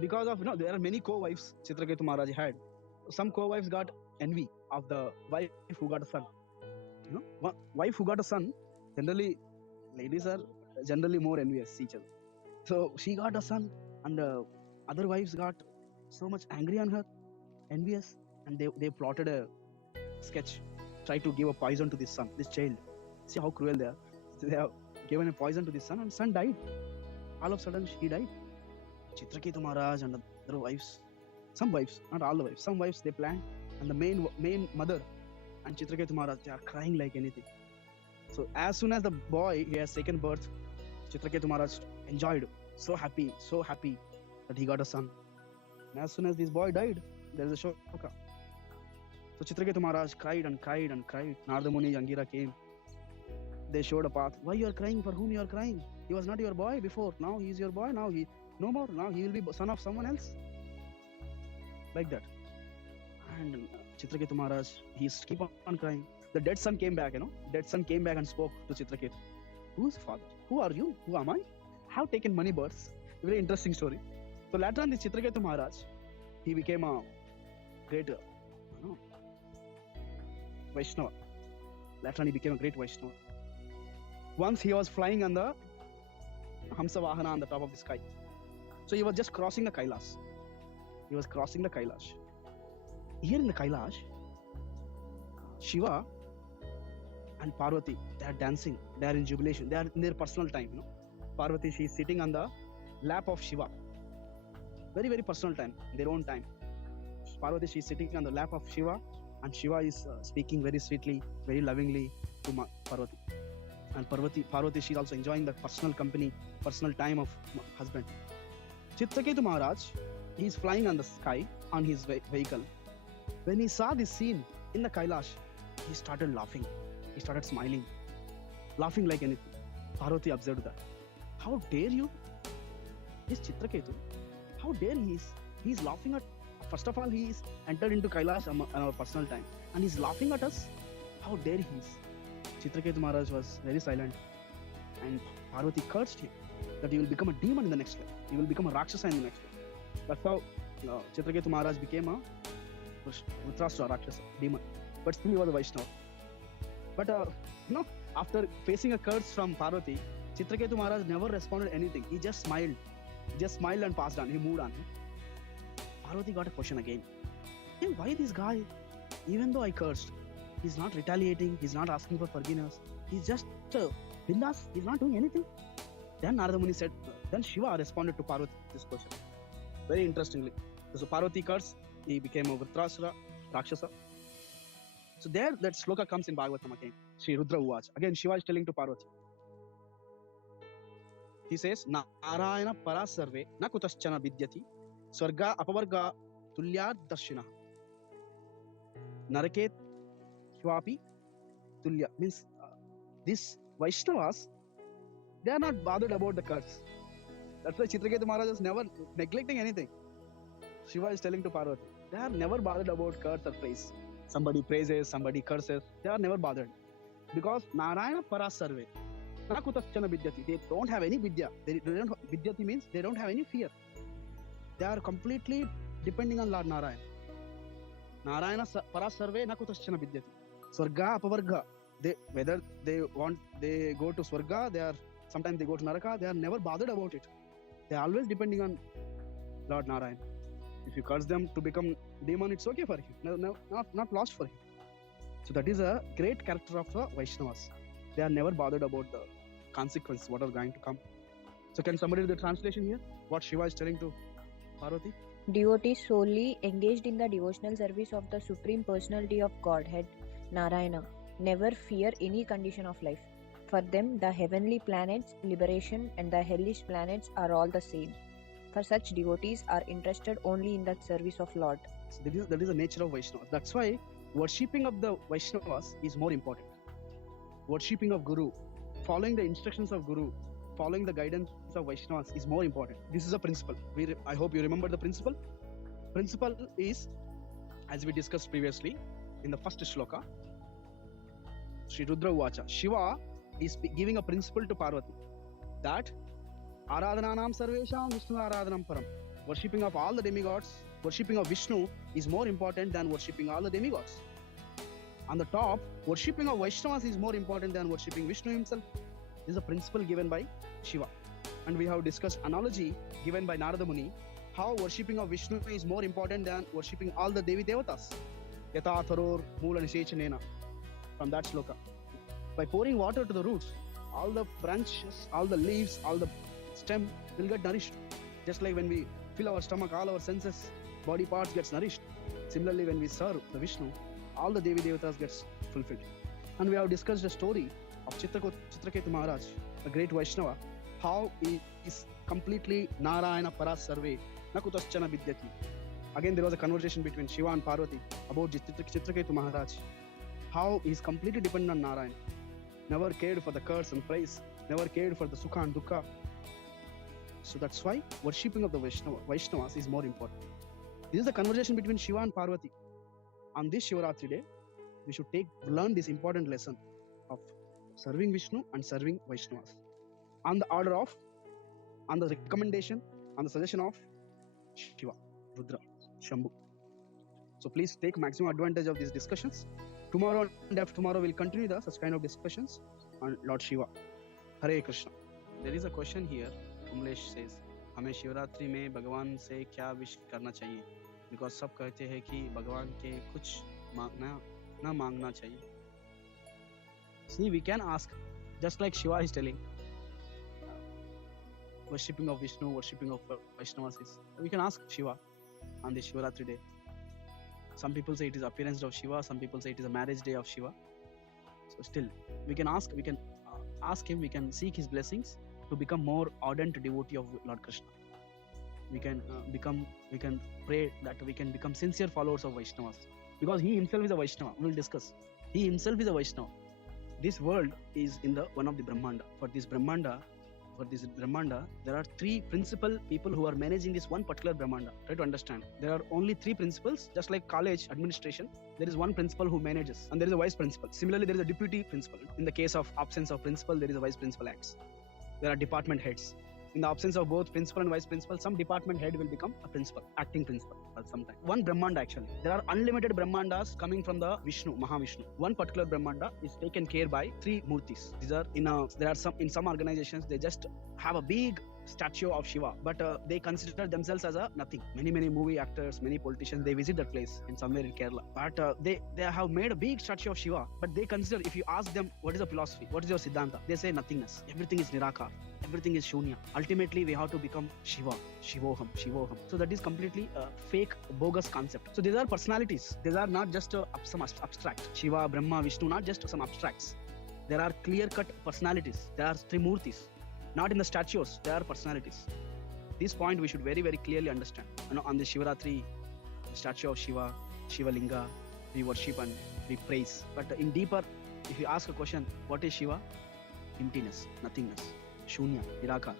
because of, there are many co-wives Chitraketu Maharaj had. Some co-wives got envy of the wife who got a son. One wife who got a son, generally ladies are generally more envious each other. So she got a son, and other wives got so much angry on her, envious, and they plotted a sketch, try to give a poison to this son, this child. See how cruel they are. So they have given a poison to this son, and son died. All of a sudden he died. Chitraketu Maharaj and other wives, some wives, not all the wives, some wives, they planned, and the main mother and Chitraketu Maharaj, they are crying like anything. So as soon as the boy, he has taken birth, Chitraketu Maharaj enjoyed, so happy that he got a son. And as soon as this boy died, there is a shoka. So Chitraketu Maharaj cried and cried and cried. Narada Muni, Angira came. They showed a path. Why you are crying? For whom you are crying? He was not your boy before. Now he is your boy. Now he no more. Now he will be son of someone else. Like that. And Chitraketu Maharaj, he keep on crying. The dead son came back, Dead son came back and spoke to Chitraketu. Who's father? Who are you? Who am I? Have taken many births. Very interesting story. So later on, this Chitraketu Maharaj, he became a great, Vaishnava. Later on, he became a great Vaishnava. Once he was flying on the Hamsa Vahana on the top of the sky. So he was just crossing the Kailash. Here in the Kailash, Shiva and Parvati, they are dancing, they are in jubilation, they are in their personal time. Parvati, she is sitting on the lap of Shiva. Very, very personal time, their own time. Parvati, she is sitting on the lap of Shiva, and Shiva is speaking very sweetly, very lovingly to Parvati. And Parvati, she is also enjoying the personal company, personal time of husband. Chitraketu Maharaj, he is flying on the sky on his vehicle. When he saw this scene in the Kailash, he started laughing. He started smiling, laughing like anything. Parvati observed that. How dare you? This Chitraketu, how dare he is? He is laughing at, first of all, he is entered into Kailash on our personal time, and he is laughing at us. How dare he is? Chitraketu Maharaj was very silent, and Parvati cursed him that he will become a demon in the next life. He will become a Rakshasa in the next life. That's how Chitraketu Maharaj became a Utrastra Rakshasa, demon. But still he was a Vaishnava. But after facing a curse from Parvati, Chitraketu Maharaj never responded anything. He just smiled. And passed on. He moved on. Parvati got a question again. Hey, why this guy, even though I cursed, he's not retaliating, he's not asking for forgiveness, he's just bindas, he's not doing anything. Then Narada Muni said, then Shiva responded to Parvati this question. Very interestingly. So Parvati cursed, he became a Vritrasura, Rakshasa. So there, that sloka comes in Bhagavatam again. Shri Rudra Uvacha. Again, Shiva is telling to Parvati. He says, Narayana Parasarve na kutaschana vidyati swarga apavarga tulyar darshina naraket shvapi tulya. Means these Vaishnavas, they are not bothered about the curse. That's why Chitraketu Maharaj is never neglecting anything. Shiva is telling to Parvati, they are never bothered about curse or praise. Somebody praises, somebody curses. They are never bothered. Because Narayana Parasarve. Nakutaschana Vidyati. They don't have any Vidya. Vidyati means they don't have any fear. They are completely depending on Lord Narayana. Narayana Parasarve Nakutaschana Vidyati. Swarga Apavarga. Whether they go to Swarga, sometimes they go to Naraka, they are never bothered about it. They are always depending on Lord Narayana. If you curse them to become demon, it's okay for him. Not lost for him. So that is a great character of the Vaishnavas. They are never bothered about the consequence, what are going to come. So can somebody do the translation here? What Shiva is telling to Parvati? Devotees solely engaged in the devotional service of the Supreme Personality of Godhead, Narayana, never fear any condition of life. For them, the heavenly planets, liberation, and the hellish planets are all the same. For such devotees are interested only in the service of Lord. So that is the nature of Vaishnavas. That's why worshipping of the Vaishnavas is more important. Worshipping of Guru, following the instructions of Guru, following the guidance of Vaishnavas is more important. This is a principle. I hope you remember the principle. Principle is, as we discussed previously in the first shloka, Shri Rudra Uvacha. Shiva is giving a principle to Parvati that Aradhananam Sarvesham Vishnu Aradhanam Param. Worshipping of all the demigods, worshipping of Vishnu is more important than worshipping all the demigods. On the top, worshipping of Vaishnavas is more important than worshipping Vishnu himself. This is a principle given by Shiva. And we have discussed analogy given by Narada Muni, how worshipping of Vishnu is more important than worshipping all the Devi Devatas. Yata Tharor Moola Nishechanena, from that sloka. By pouring water to the roots, all the branches, all the leaves, all the stem will get nourished. Just like when we fill our stomach, all our senses, body parts gets nourished. Similarly, when we serve the Vishnu, all the Devi Devatas gets fulfilled. And we have discussed the story of Chitraketu Maharaj, a great Vaishnava, how he is completely Narayana Paras Sarve, Nakutaschana Vidyati. Again, there was a conversation between Shiva and Parvati about Chitraketu Maharaj, how he is completely dependent on Narayana, never cared for the curse and praise, never cared for the Sukha and Dukkha. So that's why worshipping of the Vaishnavas is more important. This is the conversation between Shiva and Parvati. On this Shivaratri day, we should learn this important lesson of serving Vishnu and serving Vaishnavas. On the recommendation, on the suggestion of Shiva, Rudra, Shambhu. So please take maximum advantage of these discussions. Tomorrow and after tomorrow we'll continue such kind of discussions on Lord Shiva. Hare Krishna. There is a question here. Kamlesh says, हमें शिवरात्रि में भगवान से क्या wish करना चाहिए? Because सब कहते हैं कि भगवान के कुछ मांगना चाहिए. See, we can ask, just like Shiva is telling, worshipping of Vishnu, worshipping of Vaishnavas is, we can ask Shiva on the Shivaratri day. Some people say it is appearance of Shiva, some people say it is a marriage day of Shiva. So still, we can ask him, we can seek his blessings to become more ardent devotee of Lord Krishna. We can pray that we can become sincere followers of Vaishnavas, because he himself is a Vaishnava. We will discuss. He himself is a Vaishnava. This world is in the one of the Brahmanda. For this Brahmanda, there are three principal people who are managing this one particular Brahmanda. Try to understand. There are only three principals, just like college administration. There is one principal who manages, and there is a vice principal. Similarly, there is a deputy principal. In the case of absence of principal, there is a vice principal acts. There are department heads. In the absence of both principal and vice principal, some department head will become a principal, acting principal at some time. One Brahmanda actually. There are unlimited Brahmandas coming from the Vishnu, Mahavishnu. One particular Brahmanda is taken care by three Murtis. These are in some organizations, they just have a big statue of Shiva, but they consider themselves as a nothing. Many movie actors, many politicians, they visit that place in somewhere in Kerala. But they have made a big statue of Shiva, but they consider, if you ask them what is the philosophy, what is your Siddhanta, they say nothingness. Everything is Nirakar. Everything is Shunya. Ultimately, we have to become Shiva, Shivoham. So that is completely a fake, bogus concept. So these are personalities. These are not just some abstract. Shiva, Brahma, Vishnu, not just some abstracts. There are clear-cut personalities. There are Trimurtis. Not in the statues, they are personalities. This point we should very, very clearly understand. On the Shivaratri, the statue of Shiva, Shiva Linga, we worship and we praise. But in deeper, if you ask a question, what is Shiva? Emptiness, nothingness, Shunya, Nirakar.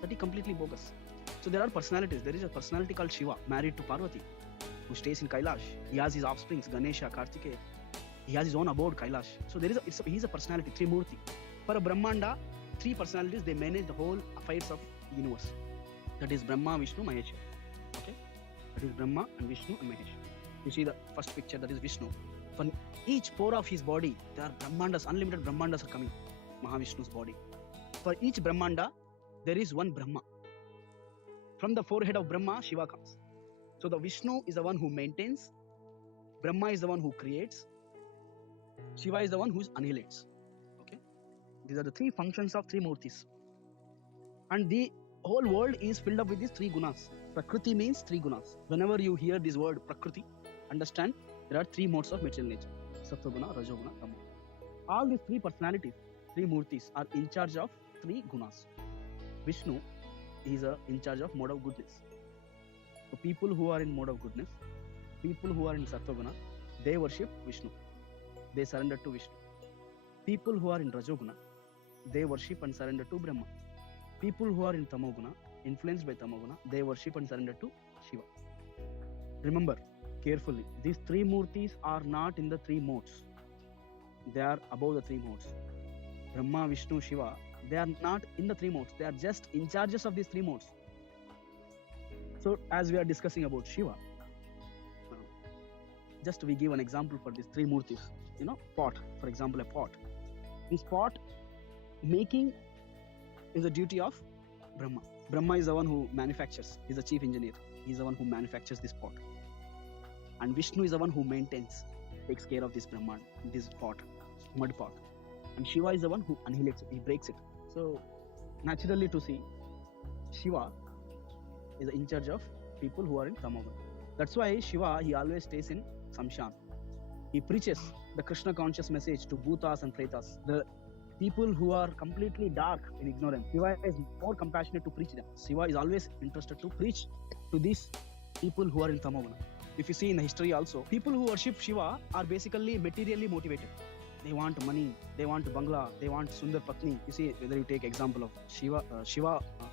That is completely bogus. So there are personalities. There is a personality called Shiva, married to Parvati, who stays in Kailash. He has his offsprings, Ganesha, Kartikeya. He has his own abode, Kailash. So he is a personality, Trimurti. For a Brahmanda, three personalities, they manage the whole affairs of the universe. That is Brahma, Vishnu, Mahesh. Okay? That is Brahma and Vishnu and Mahesh. You see the first picture, that is Vishnu. For each pore of his body, there are Brahmandas, unlimited Brahmandas are coming. Mahavishnu's body. For each Brahmanda, there is one Brahma. From the forehead of Brahma, Shiva comes. So the Vishnu is the one who maintains, Brahma is the one who creates, Shiva is the one who annihilates. These are the three functions of three Murtis. And the whole world is filled up with these three gunas. Prakriti means three gunas. Whenever you hear this word Prakriti, understand there are three modes of material nature. Sattva guna, Rajoguna, Tamoguna. All these three personalities, three Murtis, are in charge of three gunas. Vishnu is in charge of mode of goodness. So people who are in mode of goodness, people who are in Sattva guna, they worship Vishnu. They surrender to Vishnu. People who are in Rajoguna, they worship and surrender to Brahma. People who are in Tamoguna, influenced by Tamoguna, they worship and surrender to Shiva. Remember carefully, these three Murtis are not in the three modes. They are above the three modes. Brahma, Vishnu, Shiva, they are not in the three modes. They are just in charges of these three modes. So as we are discussing about Shiva, just we give an example for these three murtis. Pot, for example, a pot. This pot making is a duty of Brahma. Brahma is the one who manufactures. He's the chief engineer. He's the one who manufactures this pot. And Vishnu is the one who maintains, takes care of this Brahman, this pot, mud pot. And Shiva is the one who annihilates it, he breaks it. So naturally to see, Shiva is in charge of people who are in Tamoguna. That's why Shiva, he always stays in Samshan. He preaches the Krishna conscious message to Bhutas and Pretas, the people who are completely dark in ignorance. Shiva is more compassionate to preach them. Shiva is always interested to preach to these people who are in Tamoguna. If you see in the history also, people who worship Shiva are basically materially motivated. They want money, they want Bangla, they want Sundar Patni. You see, whether you take example of Shiva,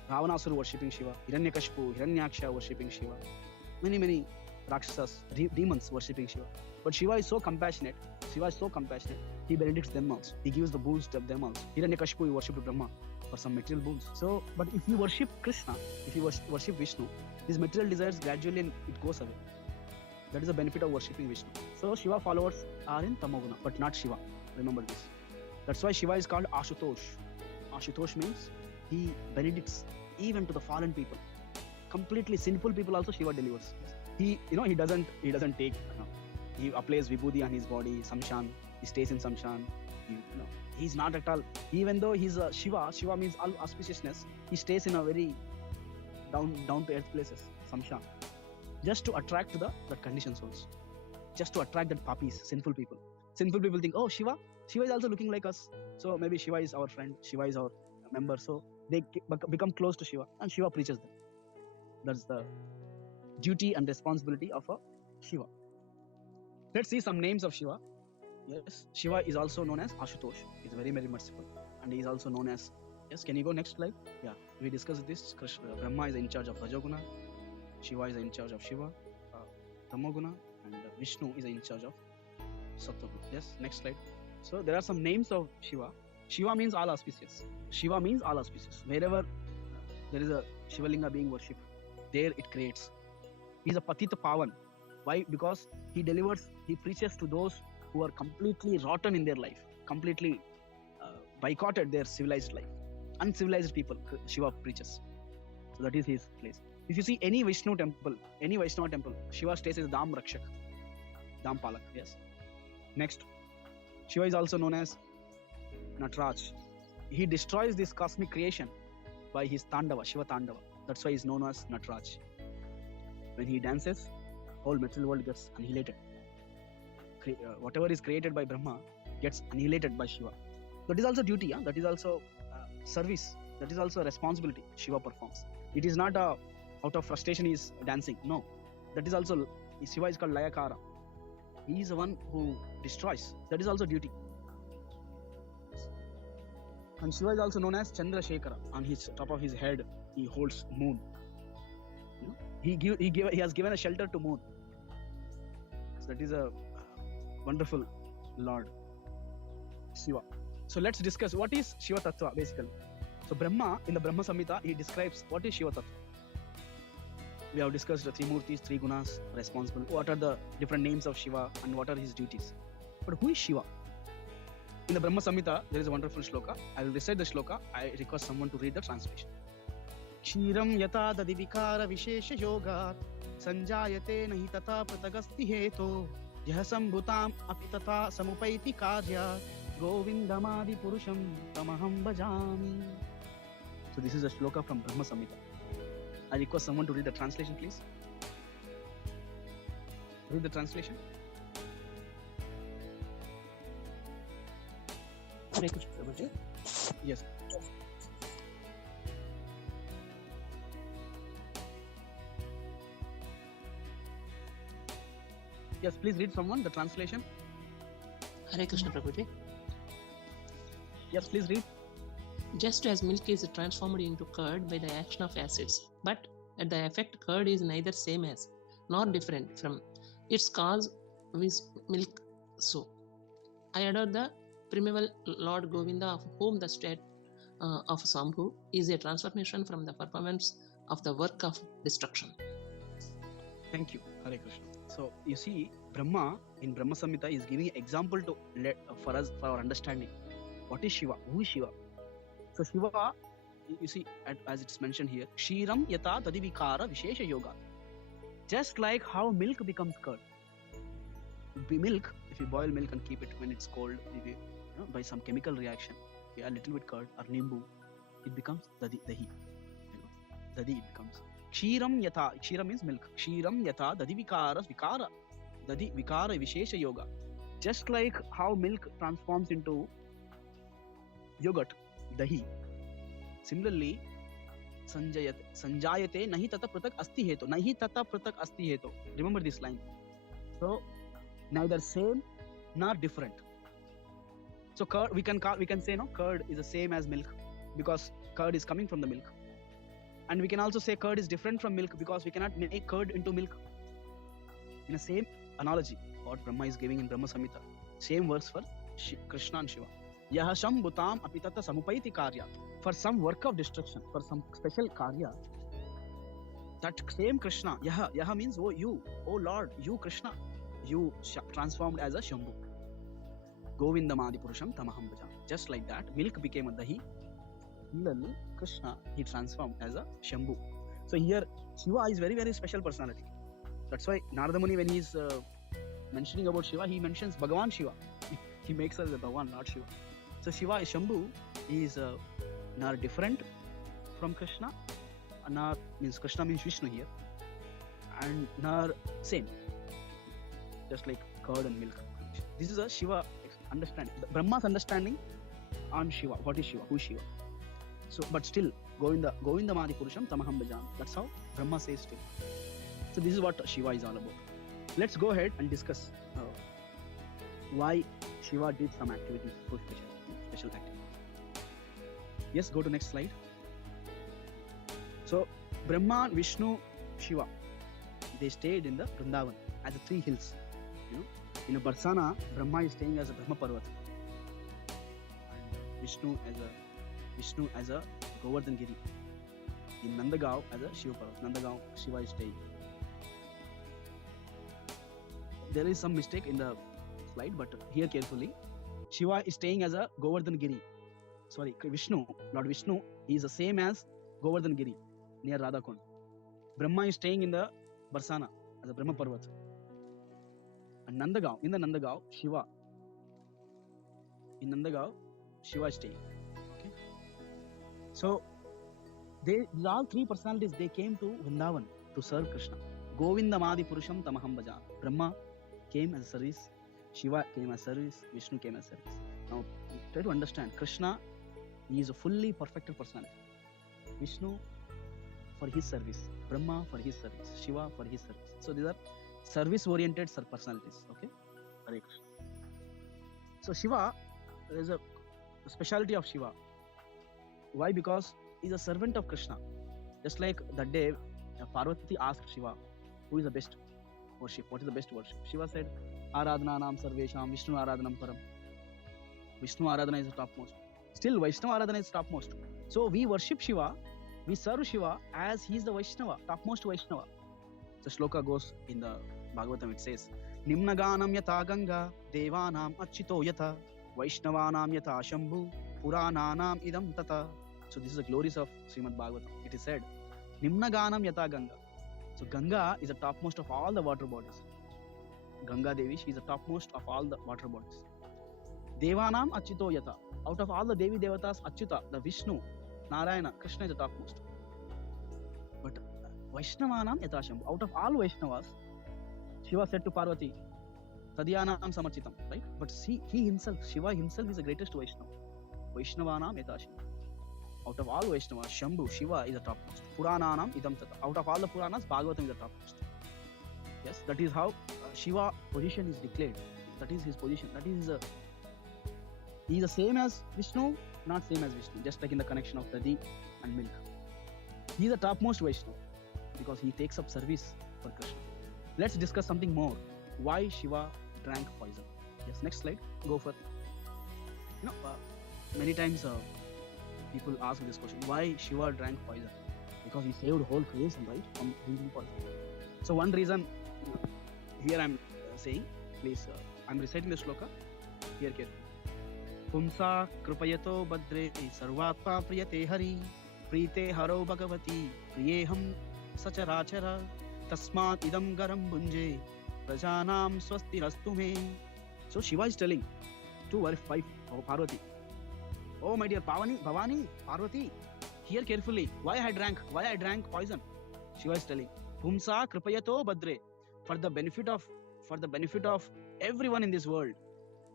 Ravanasura worshipping Shiva, Hiranyakashipu, Hiranyaksha worshipping Shiva, many Rakshasas, demons worshipping Shiva. But Shiva is so compassionate. He benedicts them also. He gives the boons to them also. Hiranyakashipu, he worshipped Brahma for some material boons. So, but if you worship Krishna, if you worship Vishnu, these material desires gradually it goes away. That is the benefit of worshipping Vishnu. So Shiva followers are in Tamoguna, but not Shiva. Remember this. That's why Shiva is called Ashutosh. Ashutosh means he benedicts even to the fallen people. Completely sinful people also Shiva delivers. He doesn't take. He applies vibhuti on his body, Samshan. He stays in Samshan. He's not at all. Even though he's a Shiva means all auspiciousness. He stays in a very down to earth places, Samshan, just to attract the conditioned souls, just to attract the papis, sinful people. Sinful people think, oh, Shiva is also looking like us, so maybe Shiva is our friend, Shiva is our member, so they become close to Shiva, and Shiva preaches them. That's the duty and responsibility of a Shiva. Let's see some names of Shiva. Yes, Shiva is also known as Ashutosh. He's very merciful, and he is also known as, yes, can you go next slide? Yeah, we discussed this. Brahma is in charge of Rajoguna, Shiva is in charge of Shiva, Tamoguna, and Vishnu is in charge of Sattva. Yes, next slide. So there are some names of Shiva. Shiva means all auspicious. Shiva means all auspicious. Wherever there is a Shivalinga being worshipped, there it creates. He's a Patita Pavan. Why? Because he preaches to those who are completely rotten in their life, completely boycotted their civilized life. Uncivilized people, Shiva preaches. So that is his place. If you see any Vaishnava temple, Shiva stays as Dham Rakshak, Dham Palak. Yes. Next, Shiva is also known as Nataraj. He destroys this cosmic creation by his Tandava, Shiva Tandava. That's why he is known as Nataraj. When he dances, whole material world gets annihilated. Whatever is created by Brahma gets annihilated by Shiva. That is also duty. That is also service. That is also a responsibility Shiva performs. It is not out of frustration he is dancing. No. That is also, Shiva is called Layakara. He is the one who destroys. That is also duty. And Shiva is also known as Chandrasekhara. On his top of his head, he holds moon. He has given a shelter to moon. So that is a wonderful Lord, Shiva. So let's discuss what is Shiva Tattva basically. So Brahma, in the Brahma Samhita, he describes what is Shiva Tattva. We have discussed the three murtis, three gunas, responsible. What are the different names of Shiva and what are his duties? But who is Shiva? In the Brahma Samhita, there is a wonderful shloka. I will recite the shloka. I request someone to read the translation. Kshiram yata dadivikara vishesha yogat sanjayate nahi tata pratagasti heto jahasam bhutam apitata samupaiti karya govindamadi purusham tamaham bhajami. So this is a shloka from Brahma Samhita. I request someone to read the translation, please. Read the translation. Yes. Yes, please read someone the translation. Hare Krishna Prabhuji. Yes, please read. Just as milk is transformed into curd by the action of acids, but at the effect curd is neither same as nor different from its cause with milk, so I adore the primeval Lord Govinda, of whom the state of Sambhu is a transformation from the performance of the work of destruction. Thank you. Hare Krishna. So you see, Brahma in Brahma Samhita is giving example to for us for our understanding. What is Shiva? Who is Shiva? So Shiva, you see, as it's mentioned here, Kshiram yata tadivikara vishesha yoga. Just like how milk becomes curd. Milk, if you boil milk and keep it when it's cold, maybe by some chemical reaction, a little bit curd or nimbu, it becomes dahi. Dadi it becomes. Kshiram yata. Kshiram means milk. Kshiram yata dadi vikara. Dadi vikara vishesha yoga. Just like how milk transforms into yogurt, dahi. Similarly, sanjayate nahi tata pratak asti heto. Nahi tata pratak asti heto. Remember this line. So neither same nor different. So curd, we can say no, curd is the same as milk because curd is coming from the milk. And we can also say curd is different from milk because we cannot make curd into milk. In the same analogy, what Brahma is giving in Brahma Samhita, same works for Krishna and Shiva. Yaha shambhutam apitata samupaiti karya. For some work of destruction, for some special karya, that same Krishna, Yaha means oh you, oh Lord, you Krishna, you transformed as a Shambhu. Govindamadi Purusham Tamaham Bhajam. Just like that, milk became a dahi. Similarly, Krishna, he transformed as a Shambhu. So here, Shiva is very, very special personality. That's why Narada Muni, when he's mentioning about Shiva, he mentions Bhagavan Shiva. He makes us the Bhagavan, not Shiva. So Shiva is Shambhu. He is not different from Krishna. Not means Krishna means Vishnu here, and not same. Just like curd and milk. This is a Shiva understanding. Brahma's understanding on Shiva. What is Shiva? Who is Shiva? So, but still, Govindamadi Purusham Tamaham Bhajam. That's how Brahma says still. So this is what Shiva is all about. Let's go ahead and discuss why Shiva did some activities, so special activities. Yes, go to next slide. So Brahma, Vishnu, Shiva, they stayed in the Vrindavan at the three hills. In a Barsana, Brahma is staying as a Brahma Parvat, and Vishnu as a Govardhan Giri. In Nandagaon as a Shiva Parvat. Nandagaon, Shiva is staying. There is some mistake in the slide, but hear carefully. Shiva is staying as a Govardhan Giri. Sorry, Vishnu, Lord Vishnu, he is the same as Govardhan Giri near Radhakund. Brahma is staying in the Barsana as a Brahma Parvat. And Nandagaon, in the Nandagaon, Shiva. In Nandagaon, Shiva is staying. Okay. So these all three personalities, they came to Vrindavan to serve Krishna. Govindamadi Purusham Tamaham Bhaja. Brahma came as service, Shiva came as service, Vishnu came as service. Now try to understand, Krishna, he is a fully perfected personality. Vishnu for his service, Brahma for his service, Shiva for his service. So these are service oriented personalities. Okay. Hare Krishna. So Shiva, there is a speciality of Shiva. Why? Because he is a servant of Krishna. Just like that day, Parvati asked Shiva, who is the best worship? What is the best worship? Shiva said, Aradhananam Sarvesham Vishnu Aradhanam Param. Vishnu Aradhana is the topmost. Still, Vaishnava Aradhana is topmost. So we worship Shiva, we serve Shiva as he is the Vaishnava, topmost Vaishnava. The shloka goes in the Bhagavatam, it says, Nimnaganam yata Ganga, Devanam Achito yata, Vaishnavanam yata Shambhu, Purananam idam tata. So this is the glories of Srimad Bhagavatam. It is said, Nimnaganam yata Ganga. So Ganga is the topmost of all the water bodies. Ganga Devi, she is the topmost of all the water bodies. Devanam Achito yata. Out of all the Devi Devatas, Achyuta, the Vishnu, Narayana, Krishna is the topmost. But Vaishnavanam yata Shambhu. Out of all Vaishnavas, Shiva said to Parvati, Tadyanam Samarchitam, right? But he himself, Shiva himself is the greatest Vaishnava. Vaishnavanam yata Shambhu. Out of all Vaishnavas, Shambhu, Shiva is the topmost. Purananam idam tata. Out of all the Puranas, Bhagavatam is the topmost. Yes, that is how Shiva position is declared. That is his position. That is he is the same as Vishnu, not same as Vishnu. Just like in the connection of Dadi and milk. He is the topmost Vaishnava because he takes up service for Krishna. Let's discuss something more. Why Shiva drank poison? Yes, next slide. Go for. Many times people ask this question: why Shiva drank poison? Because he saved whole creation, right, from drinking poison. So one reason here I'm saying, please, I'm reciting the shloka. Here carefully. Pumsa krupayato badre sarvatma priyate hari prite haro bhagavati priyeham sacharachara tasmat idam garam bunje prajanam swasti rastu me. So Shiva is telling to wife Parvati, oh my dear Bhavani, Parvati, hear carefully. Why I drank poison? Shiva is telling, Pumsa kripayato badre, for the benefit of everyone in this world.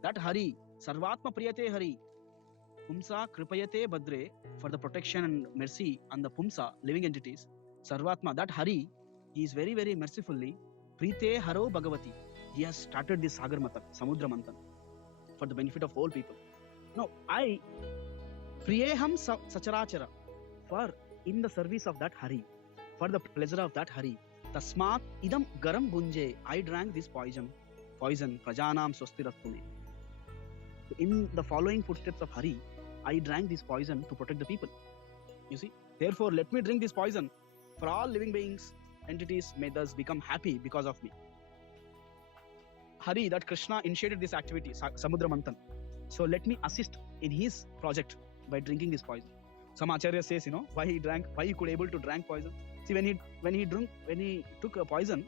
That Hari, Sarvatma Priyate Hari, Pumsa Kripayate Badre, for the protection and mercy on the Pumsa, living entities. Sarvatma, that Hari, he is very, very mercifully, Prite Haro Bhagavati. He has started this Sagar Matan, Samudra Manthan, for the benefit of all people. Now, I, Priyeham Sacharachara, for in the service of that Hari, for the pleasure of that Hari, Tasmat Idam Garam Bunje, I drank this poison, Prajanam Swastirastume. In the following footsteps of Hari, I drank this poison to protect the people. You see, therefore, let me drink this poison for all living beings, entities may thus become happy because of me. Hari, that Krishna initiated this activity, Samudra Manthan. So let me assist in his project by drinking this poison. Some Acharya says, why he could able to drink poison. See, when he took a poison,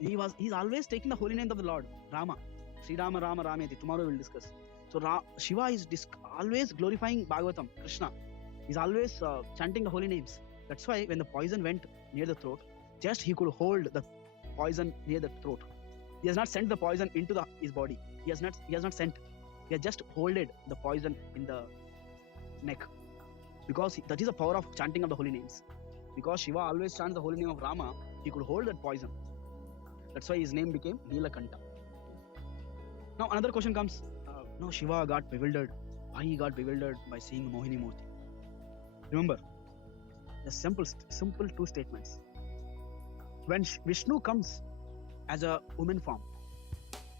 he's always taking the holy name of the Lord, Rama. Sri Rama Rama Rameti. Tomorrow we'll discuss. So Shiva is always glorifying Bhagavatam, Krishna. He's always chanting the holy names. That's why when the poison went near the throat, just he could hold the poison near the throat. He has not sent the poison into his body. He has not sent. He has just holded the poison in the neck. Because that is the power of chanting of the holy names. Because Shiva always chants the holy name of Rama, he could hold that poison. That's why his name became Nilakanta. Now another question comes, no, Shiva got bewildered. Why he got bewildered? By seeing Mohini Murti. Remember, the simple two statements. When Vishnu comes as a woman form,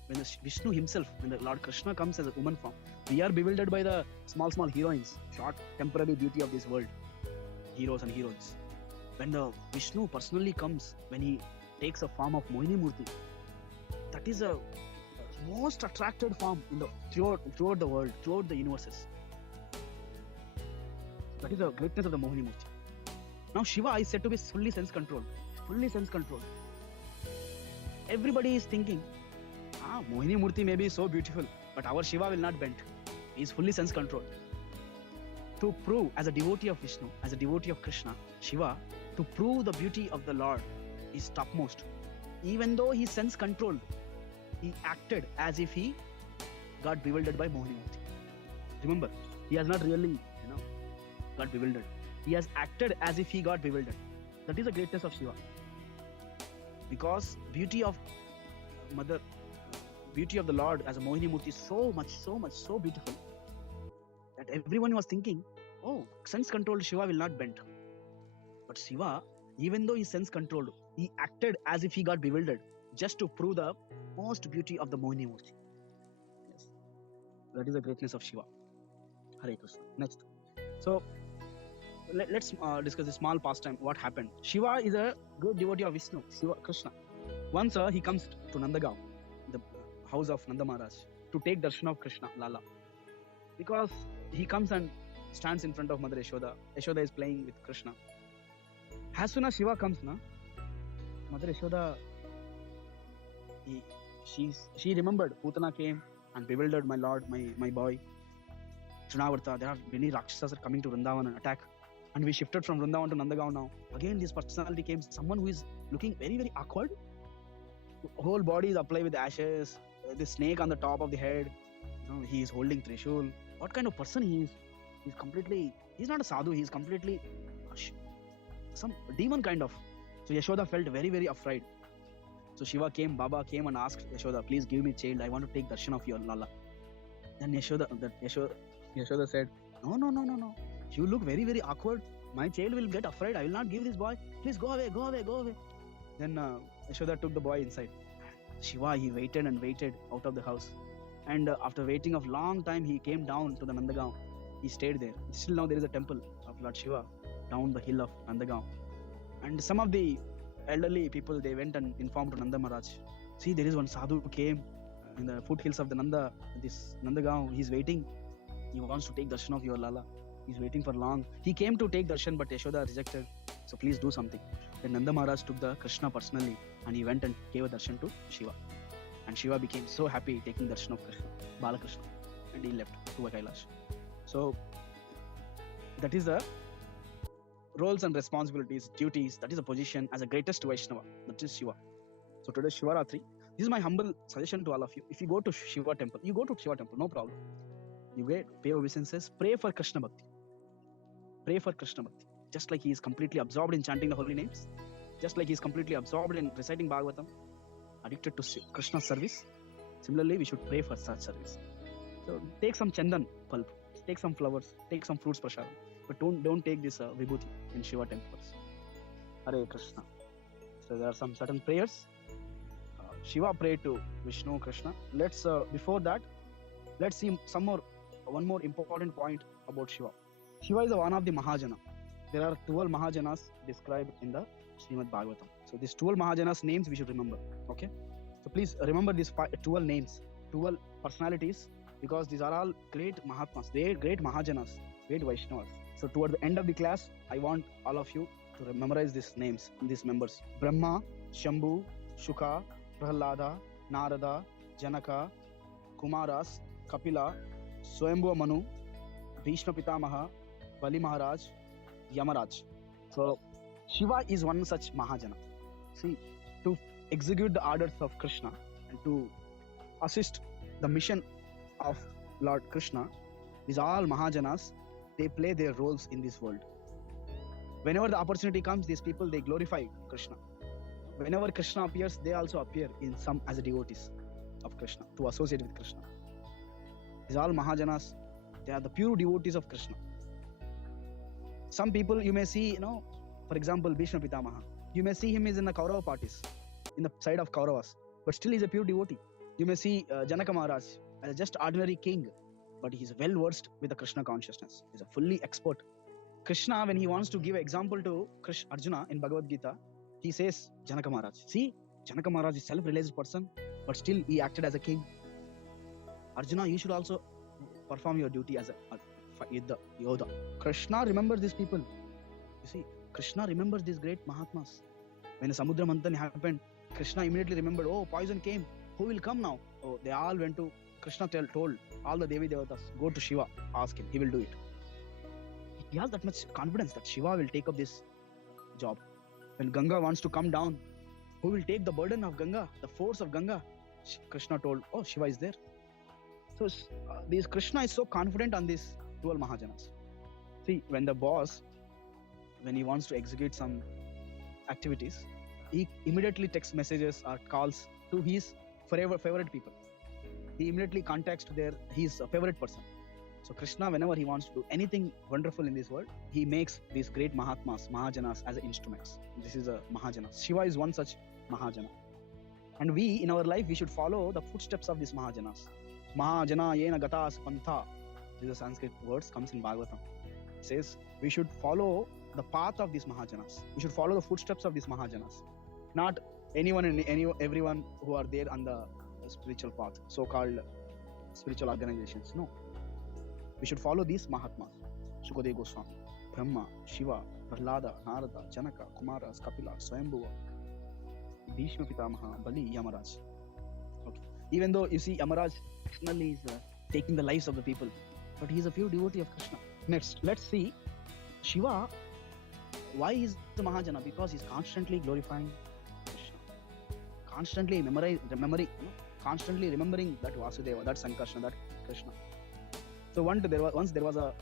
when Vishnu himself, when the Lord Krishna comes as a woman form, we are bewildered by the small heroines, short temporary beauty of this world, heroes and heroines. When the Vishnu personally comes, when he takes a form of Mohini Murti, that is a most attracted form in throughout the world, throughout the universes. That is the greatness of the Mohini Murti. Now Shiva is said to be fully sense controlled. Everybody is thinking, Mohini Murti may be so beautiful, but our Shiva will not bend. He is fully sense controlled. To prove, as a devotee of Vishnu, as a devotee of Krishna, Shiva, to prove the beauty of the Lord is topmost. Even though he is sense controlled, he acted as if he got bewildered by Mohini Murti. Remember, he has not really, got bewildered. He has acted as if he got bewildered. That is the greatness of Shiva. Because beauty of the Lord as a Mohini Murti is so beautiful that everyone was thinking, sense-controlled Shiva will not bend. But Shiva, even though he is sense-controlled, he acted as if he got bewildered, just to prove the most beauty of the Mohini Murti. Yes. That is the greatness of Shiva. Hare Krishna. Next. So, let's discuss a small pastime. What happened? Shiva is a great devotee of Vishnu, Krishna. Once he comes to Nandagaon, the house of Nanda Maharaj, to take darshan of Krishna, Lala. Because he comes and stands in front of Mother Yashoda. Yashoda is playing with Krishna. As soon as Shiva comes, Mother Yashoda, she remembered Putana came and bewildered my lord, my boy. Trinavarta, there are many Rakshasas are coming to Vrindavan and attack. And we shifted from Vrindavan to Nandagaon now. Again, this personality came, someone who is looking very, very awkward. Whole body is applied with ashes, the snake on the top of the head. He is holding Trishul. What kind of person he is? He's not a sadhu, he is completely some demon kind of. So Yashoda felt very, very afraid. So Shiva came, Baba came and asked Yashoda, please give me child, I want to take darshan of your Lala. Then Yashoda said, no. You look very, very awkward. My child will get afraid. I will not give this boy. Please go away. Then Yashoda took the boy inside. Shiva, he waited out of the house. And after waiting of long time, he came down to the Nandagaon. He stayed there. Still now there is a temple of Lord Shiva down the hill of Nandagaon. And some of the elderly people, they went and informed to Nanda Maharaj. See, there is one sadhu who came in the foothills of the this Nandagaon. He's waiting. He wants to take darshan of your Lala. He's waiting for long. He came to take darshan, but Yashoda rejected. So please do something. Then Nanda Maharaj took the Krishna personally, and he went and gave a darshan to Shiva. And Shiva became so happy taking darshan of Krishna, Balakrishna, and he left to Kailash. So that is the roles and responsibilities, duties. That is a position as a greatest Vaishnava. That is Shiva. So today Shivaratri. This is my humble suggestion to all of you. If you go to Shiva temple, you go to Shiva temple, no problem. You pay obeisances, pray for Krishna Bhakti. Pray for Krishna Bhakti. Just like he is completely absorbed in chanting the holy names, just like he is completely absorbed in reciting Bhagavatam, addicted to Krishna's service, similarly we should pray for such service. So take some chandan pulp, take some flowers, take some fruits prashadam, but don't take this vibhuti in Shiva temples. Hare Krishna. So there are some certain prayers. Shiva prayed to Vishnu, Krishna. Let's before that, let's see one more important point about Shiva. Shiva is one of the Mahajana. There are 12 Mahajanas described in the Srimad Bhagavatam. So these 12 Mahajanas names we should remember. Okay. So please remember these 12 names, 12 personalities, because these are all great Mahatmas. They are great Mahajanas, great Vaishnavas. So toward the end of the class, I want all of you to memorize these names, these members: Brahma, Shambhu, Shuka, Prahlada, Narada, Janaka, Kumaras, Kapila, Swayambhuva Manu, Bhishma Pitamaha, Bali Maharaj, Yamaraj. So Shiva is one such Mahajana. See, to execute the orders of Krishna and to assist the mission of Lord Krishna, these all Mahajanas, they play their roles in this world. Whenever the opportunity comes, these people, they glorify Krishna. Whenever Krishna appears, they also appear in some as a devotees of Krishna, to associate with Krishna. These all Mahajanas, they are the pure devotees of Krishna. Some people you may see, for example, Bhishma Pitamaha, you may see him is in the Kaurava parties, in the side of Kauravas, but still he's a pure devotee. You may see Janaka Maharaj as just ordinary king, but he's well versed with the Krishna consciousness. He's a fully expert. Krishna, when he wants to give example to Arjuna in Bhagavad Gita, he says Janaka Maharaj. See, Janaka Maharaj is self-realized person, but still he acted as a king. Arjuna, you should also perform your duty as a Yoda. Krishna remembers these people. You see, Krishna remembers these great Mahatmas. When the Samudra Manthan happened, Krishna immediately remembered, oh, poison came. Who will come now? Oh, they all went to Krishna told all the Devi Devatas, go to Shiva, ask him, he will do it. He has that much confidence that Shiva will take up this job. When Ganga wants to come down, who will take the burden of Ganga, the force of Ganga? Krishna told, oh, Shiva is there. So this Krishna is so confident on these 12 Mahajanas. See, when the boss, when he wants to execute some activities, he immediately texts messages or calls to his favorite people. He immediately contacts his favorite person. So Krishna, whenever he wants to do anything wonderful in this world, he makes these great Mahatmas, Mahajanas as instruments. This is a Mahajana. Shiva is one such Mahajana. And we, in our life, we should follow the footsteps of these Mahajanas. Mahajana yena gatas pantha. These are Sanskrit words, comes in Bhagavatam. It says we should follow the path of these Mahajanas. We should follow the footsteps of these Mahajanas. Not everyone who are there on the spiritual path, so-called spiritual organizations. No. We should follow these Mahatmas. Shukadeva Goswami, Brahma, Shiva, Prahlada, Narada, Janaka, Kumaras, Kapila, Swayambhuva, Bhishma Pitamaha, Bali, Yamaraj. Okay. Even though you see Yamaraj personally is taking the lives of the people, but he is a pure devotee of Krishna. Next, let's see Shiva. Why is the Mahajana? Because he's constantly glorifying Krishna, constantly constantly remembering that Vasudeva, that Sankarsana, that Krishna. So once there was a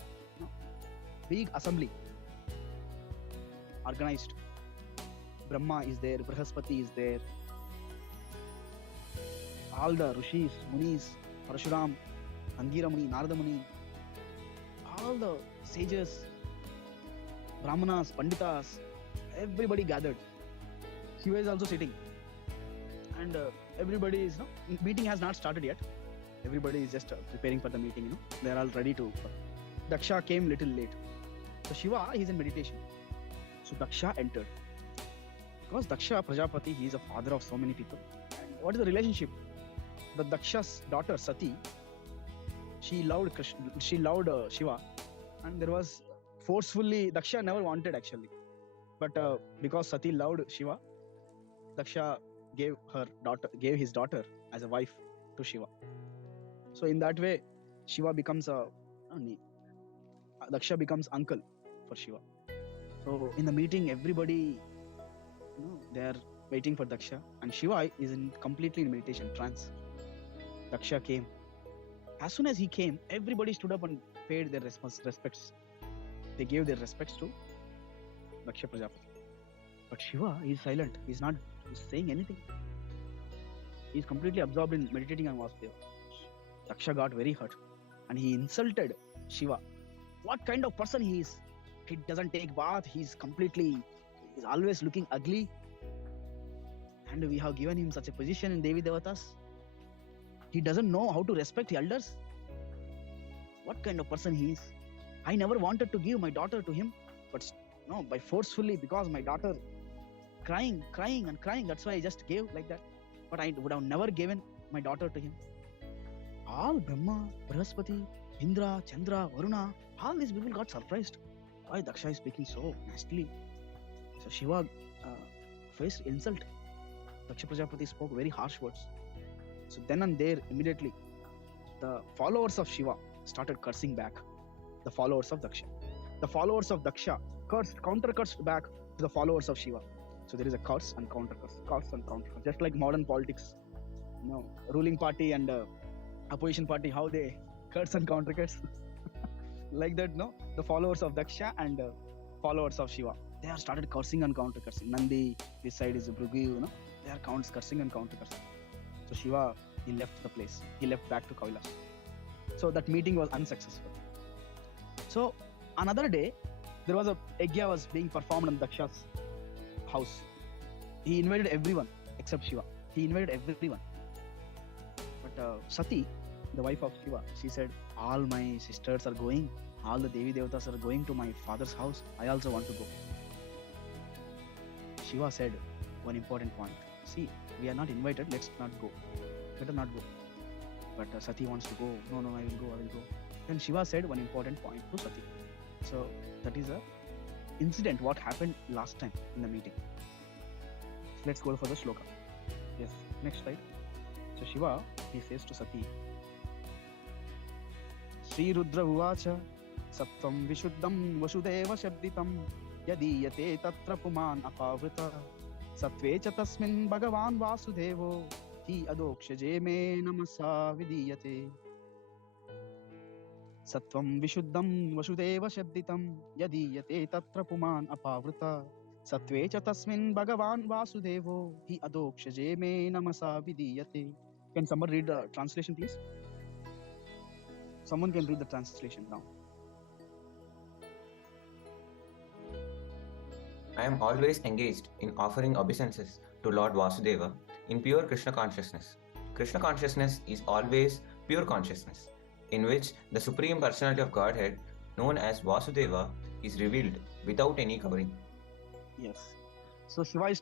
big assembly organized. Brahma is there, Brihaspati is there, all the Rishis, Munis, Parashuram, Angira Muni, Narada Muni, all the sages, Brahmanas, Panditas, everybody gathered. Shiva is also sitting. And everybody is, meeting has not started yet. Everybody is just preparing for the meeting, They are all ready to. Daksha came little late. So Shiva is in meditation. So Daksha entered. Because Daksha Prajapati, he is a father of so many people. And what is the relationship? The Daksha's daughter Sati, she loved Krishna, she loved Shiva, and there was forcefully, Daksha never wanted actually, but because Sati loved Shiva, Daksha gave his daughter as a wife to Shiva. So in that way, Shiva becomes Daksha becomes uncle for Shiva. So in the meeting, everybody, they are waiting for Daksha, and Shiva is completely in meditation trance. Daksha came. As soon as he came, everybody stood up and paid their respects. They gave their respects to Daksha Prajapati. But Shiva is silent. He's not saying anything. He's completely absorbed in meditating on Vasudeva. Daksha got very hurt and he insulted Shiva. What kind of person he is? He doesn't take bath. He's always looking ugly. And we have given him such a position in Devi Devatas. He doesn't know how to respect elders. What kind of person he is? I never wanted to give my daughter to him, but no, by forcefully, because my daughter crying, that's why I just gave like that. But I would have never given my daughter to him. All Brahma, Brahaspati, Indra, Chandra, Varuna, all these people got surprised. Why Daksha is speaking so nastily? So Shiva faced insult. Daksha Prajapati spoke very harsh words. So then and there, immediately, the followers of Shiva started cursing back the followers of Daksha. The followers of Daksha counter-cursed back to the followers of Shiva. So there is a curse and counter-curse, just like modern politics. Ruling party and opposition party, how they curse and counter-curse. Like that, the followers of Daksha and followers of Shiva, they have started cursing and counter-cursing. Nandi, this side is Bhrigu, they are cursing and counter-cursing. So Shiva, he left the place. He left back to Kailas. So that meeting was unsuccessful. So another day, there was a yajna was being performed in Daksha's house. He invited everyone except Shiva. He invited everyone. But Sati, the wife of Shiva, she said, all my sisters are going, all the Devi Devatas are going to my father's house. I also want to go. Shiva said one important point. See, we are not invited, let's not go. Better not go. But Sati wants to go. No, I will go. Then Shiva said one important point to Sati. So that is a incident what happened last time in the meeting. Let's go for the shloka. Yes, next slide. So Shiva, he says to Sati, Sri Rudra Uvacha Sattvam Vishuddham Vasudeva Shabditam Yadiyate Tatra Puman Apavrita Satvecha Tasmin Bhagavan Vasudevo Hi Adokshaje Me Namasa Vidiyate Sattvam Vishuddham Vasudeva Shabditam Yadiyate Tatra Puman Apavrita Satvecha Tasmin Bhagavan Vasudevo Hi Adokshaje Me Namasa Vidiyate. Can someone read the translation, please? Someone can read the translation now. I am always engaged in offering obeisances to Lord Vasudeva in pure Krishna consciousness. Krishna consciousness is always pure consciousness, in which the Supreme Personality of Godhead, known as Vasudeva, is revealed without any covering. Yes. So Shiva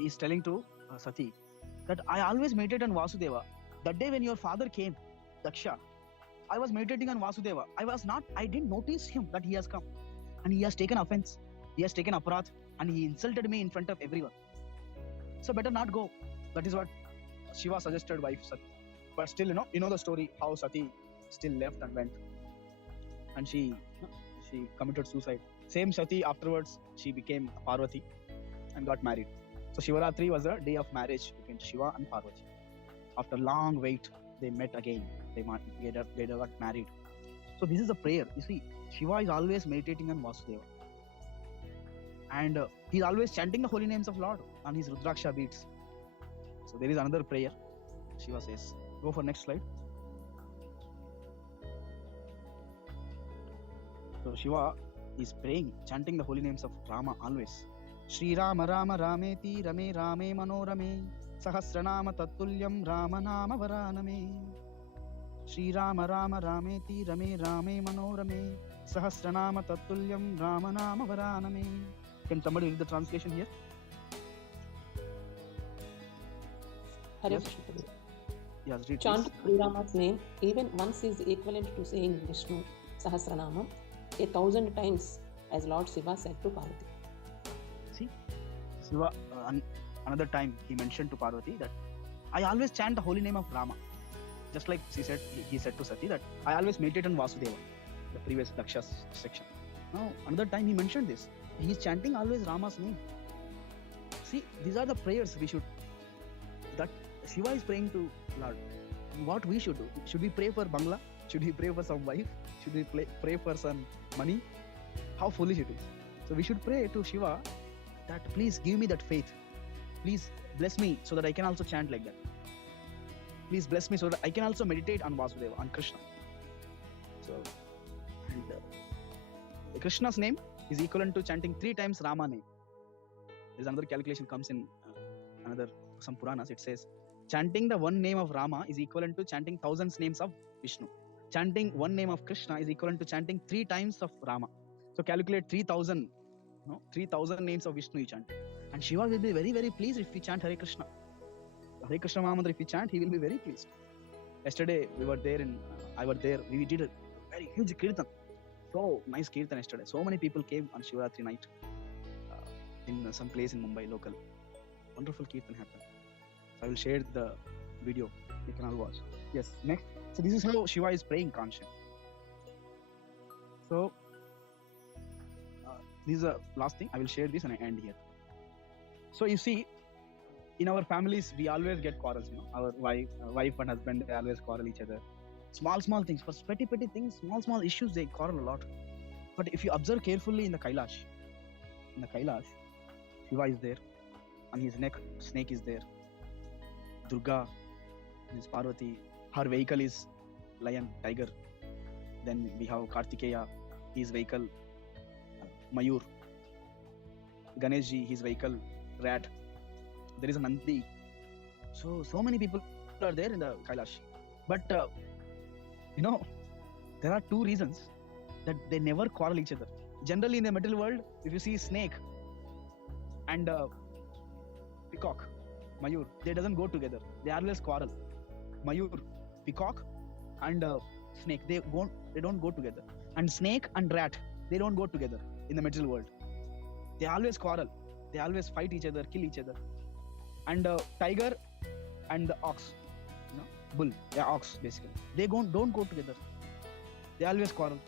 is telling to Sati that I always meditate on Vasudeva. That day when your father came, Daksha, I was meditating on Vasudeva. I didn't notice him that he has come. And he has taken offense. He has taken aparadh and he insulted me in front of everyone. So better not go. That is what Shiva suggested wife Sati. But still, you know the story, how Sati still left and went. And she committed suicide. Same Sati, afterwards, she became Parvati and got married. So Shivaratri was a day of marriage between Shiva and Parvati. After long wait, they met again. They got married. So this is a prayer. You see, Shiva is always meditating on Vasudeva. And he's always chanting the holy names of Lord on his Rudraksha beats. So there is another prayer. Shiva says, go for next slide. So Shiva is praying, chanting the holy names of Rama always. Shri Rama Rama Rameti Rame Rame Manorame Sahasranama Tatulyam Rama Nama Varaname. Shri Rama Rama Rameti Rame Rame Manorame Sahasranama Tatulyam Rama Nama Varaname. Can somebody read the translation here? Hare Yes. Krishna Prabhu. Yes, read Chant please. Sri Rama's name even once is equivalent to saying Vishnu Sahasranamam 1,000 times, as Lord Shiva said to Parvati. See, Shiva, another time he mentioned to Parvati that I always chant the holy name of Rama. Just like he said to Sati that I always meditate on Vasudeva, the previous Daksha's section. Now, another time he mentioned this. He's chanting always Rama's name. See, these are the prayers we should, that Shiva is praying to Lord. What we should do? Should we pray for Bangla? Should we pray for some wife? Should we pray for some money? How foolish it is. So we should pray to Shiva that please give me that faith. Please bless me so that I can also chant like that. Please bless me so that I can also meditate on Vasudeva, on Krishna. So, and Krishna's name is equivalent to chanting 3 times Rama name. There's another calculation comes in some Puranas. It says chanting the one name of Rama is equivalent to chanting thousands names of Vishnu. Chanting one name of Krishna is equivalent to chanting 3 times of Rama. So calculate 3,000, 3,000 names of Vishnu you chant. And Shiva will be very, very pleased if we chant Hare Krishna. Hare Krishna Mahamantra, if we chant, he will be very pleased. Yesterday we were there we did a very huge kirtan. So nice kirtan yesterday. So many people came on Shivaratri night in some place in Mumbai local. Wonderful kirtan happened. So I will share the video. You can all watch. Yes, next. So this is how Shiva is praying conscious. So this is the last thing. I will share this and I end here. So you see, in our families, we always get quarrels. Our wife and husband, they always quarrel each other. Small things, for petty things, small issues, they quarrel a lot. But if you observe carefully in the Kailash, Shiva is there. On his neck, snake is there. Durga is Parvati. Her vehicle is lion, tiger. Then we have Kartikeya, his vehicle, Mayur. Ganeshji, his vehicle, rat. There is a Nandi. So many people are there in the Kailash. But, there are 2 reasons that they never quarrel each other. Generally in the material world, if you see snake and peacock, Mayur, they doesn't go together. They always quarrel. Mayur, peacock and snake, they don't go together. And snake and rat, they don't go together in the material world. They always quarrel. They always fight each other, kill each other. And tiger and the ox, bull, ox basically, they don't go together. They always quarrel.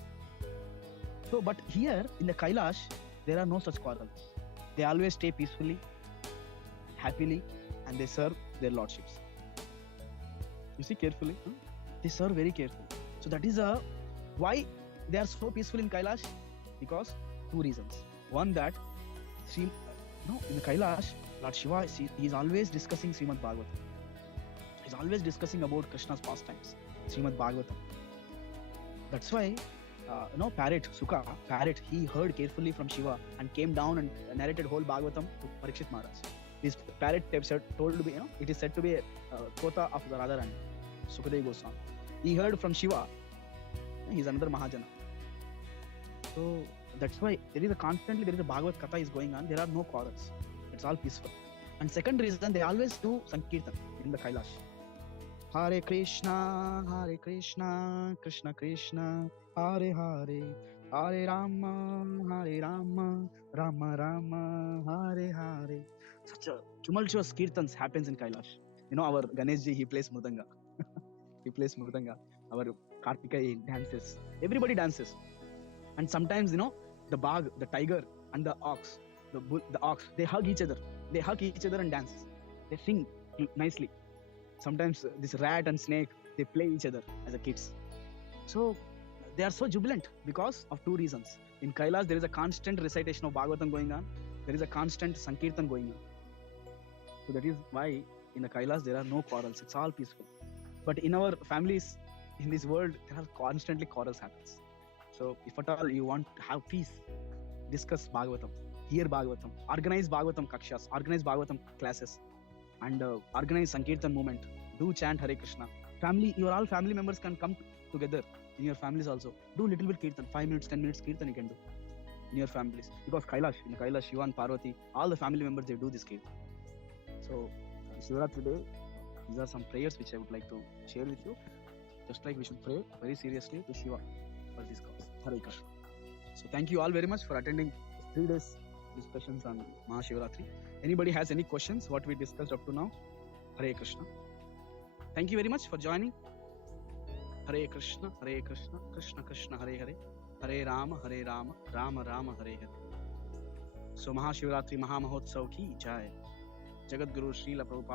So, but here in the Kailash, there are no such quarrels. They always stay peacefully, happily, and they serve their lordships. You see carefully, they serve very carefully. So that is why they are so peaceful in Kailash, because 2 reasons. One, that in the Kailash, Lord Shiva, he is always discussing Srimad Bhagavatam. He is always discussing about Krishna's pastimes, Srimad Bhagavatam. That's why, parrot, he heard carefully from Shiva and came down and narrated whole Bhagavatam to Parikshit Maharaj. This parrot told to be, it is said to be a Kota of the Radharani, Sukadeva Goswami. He heard from Shiva. He is another Mahajana. So that's why there is a Bhagavad Katha is going on. There are no quarrels. It's all peaceful. And second reason, they always do Sankirtan in the Kailash. Hare Krishna, Krishna Krishna, Hare Hare, Hare Rama, Rama Rama, Hare Hare. Such a tumultuous kirtans happens in Kailash. Our Ganeshji, he plays Mridanga. Our Kartikeya dances. Everybody dances. And sometimes, the bag, the tiger and the ox, the bull, the ox, they hug each other. They hug each other and dance. They sing nicely. Sometimes this rat and snake, they play each other as a kids. So they are so jubilant because of 2 reasons. In Kailash, there is a constant recitation of Bhagavatam going on. There is a constant Sankirtan going on. So that is why in the Kailash, there are no quarrels. It's all peaceful. But in our families, in this world, there are constantly quarrels happens. So if at all you want to have peace, discuss Bhagavatam, hear Bhagavatam, organize Bhagavatam kakshas, organize Bhagavatam classes, and organize Sankirtan movement. Do chant Hare Krishna. Your all family members can come together in your families also. Do little bit kirtan, 5 minutes, 10 minutes kirtan you can do in your families. Because in Kailash, Shiva and Parvati, all the family members, they do this kirtan. So Shivaratri day, These are some prayers which I would like to share with you. Just like we should pray very seriously to Shiva for this cause. Hare Krishna. So thank you all very much for attending 3 days discussions on MahaShivaratri. Anybody has any questions what we discussed up to now? Hare Krishna. Thank you very much for joining. Hare Krishna, Krishna Krishna, Hare Hare, Hare Rama, Rama Rama, Hare Hare. So MahaShivaratri Mahamahotsav ki jai. Jagat Guru Srila Prabhupada